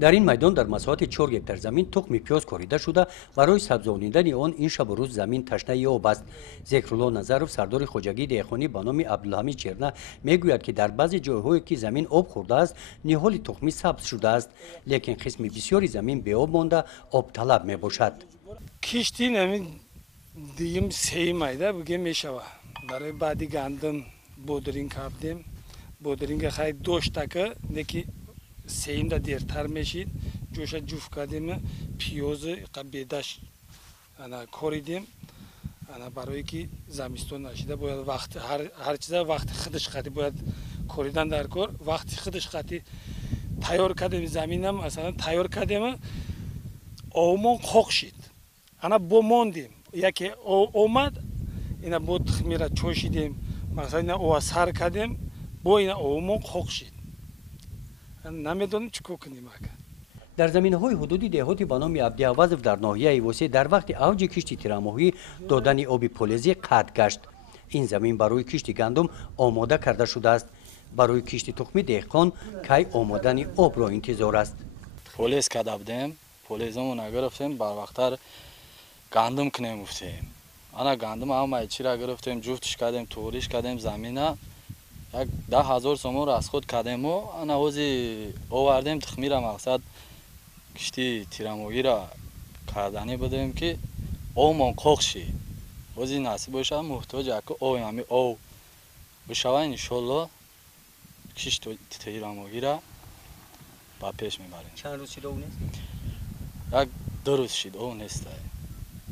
در این میدان در مساحت 4 گکتار زمین تخم پیاز کاریده شده و برای سبزانیدن آن این شب و روز زمین تشنه آب است. ذکرالله نظرов سردار خواجگی دهقانی به نام عبدالحمید چرنه میگوید که در بعضی جایهایی که زمین آب خورده است نهال تخمی سبز شده است، لیکن قسم بسیاری زمین به آب مانده آب طلب می باشد. کشتی نمی دیم 3 ماه بگه میشوه برای بعدی گندم بودرینگ کردیم. بودرینگ خیلی 2 تکه نکی سیم دا دیرتر میشید جوش جوف کردیم پیاز قبیدش انا کوریدیم انا برای که زمستون نشده باید وقت هر چیز وقت خودش خاطی باید کوریدن در کار وقتی خودش خاطی تیار کردیم زمینم مثلا تیار کردیم آومون خوک شد انا بماندیم یکی اومد اینا بود خمیره چوشیدیم مثلا اینا او سر کردیم با اینا آومون خوک شد نمیدونم چیکار کنیم اگه در زمین‌های حدودی دهاتی به نام عبدی‌عوض در ناحیه وسه در وقت اوج کشتی تیرماهی دادن آب فلزی قطع گشت. این زمین برای کشتی گندم آماده کرده شده است. برای کشتی تخمی دهقان کی آمدن آب را انتظار است. فلز کرده بودیم فلزمون گرفتیم بر وقتر گندم کنیم گفتیم انا گندم هم چی را گرفتیم جفتش کردیم توریش کردیم زمینه 10,000 سوم را از خود کردیم و آنوازی آوردیم تخمی را مقصد کشتی تیرماهی را کردنی بودیم که آومان خوک شد وزی نصیب باشه محتاج که آوی همی آو بشوه انشالله کشتی تیرماهی را با پیش میبریم. چند روز شد آو نیست؟ 2 روز شد آو نیست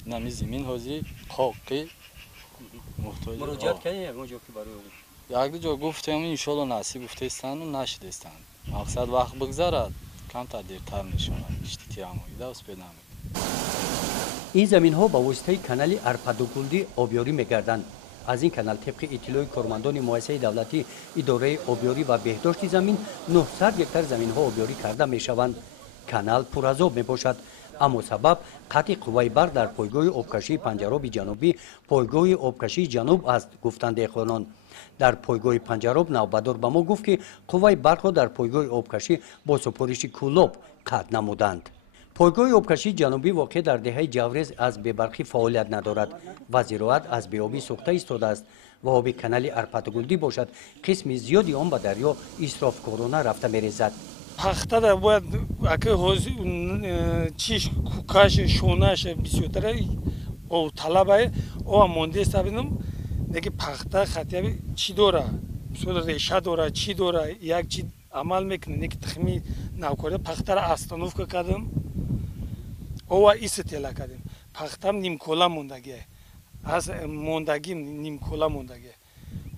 نمی زمین هزی خوک که محتاج مراجعت کردین یک جا که برای یک دو جا گفتم انشالله نصیب گفته استند و نشده استند مقصد وقت بگذرد کمتر دیرتر میشود کشتی تیرماهی دست پیدا میکنه. این زمین ها با واسطه کانال ارپدوگلدی آبیاری میگردند. از این کانال طبق اطلاع کارمندان مؤسسه دولتی اداره آبیاری و بهداشت زمین 900 گکتار زمین ها آبیاری کرده میشوند. کانال پر از آب میباشد اما سبب قطع قوه برق در پایگاه آبکشی پنجراب جنوبی پایگاه آبکشی جنوب است گفتند دهقانان. در پایگاه پنجراب نوبدار به ما گفت که قوه برق را در پایگاه آبکشی با سپارش کولاب قطع نمودند. پایگاه آبکشی جنوبی واقع در دهه جوریز از بی‌برقی فعالیت ندارد و زراعت از بیابی سوخته ایستاده است و آب کانال ارپدوگلدی باشد قسم زیادی آن به دریا اسرافکارانه رفته می‌ریزد. پخته دا باید اگه هوزی چیش کاش شونهش بسیارتر او طلبه او مونده است ببینم دیگه پخته خطیه چی داره مثلا ریشه داره چی داره یک چی عمل میکنه نیک تخمی نوکاره پخته را استانوف کردم او ایستیلا کردیم پختم نیم کولا موندگی از موندگی نیم کولا موندگی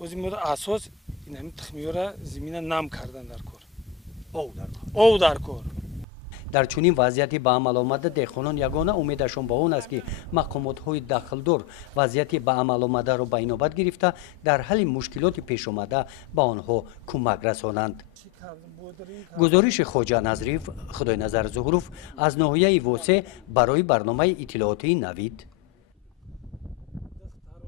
از این اساس این تخمی را زمین نم کردن در کار او در کار در چنین وضعیتی به عمل آمده دهقانان یگانه امیدشان به آن است که مقامات دخلدار وضعیت به عمل آمده را به اینابت گرفته در حل مشکلات پیش آمده به آنها کمک رسانند. گزارش خواجه نظریف خدای نظر زهروف از ناحیه وسه برای برنامه اطلاعاتی نوید.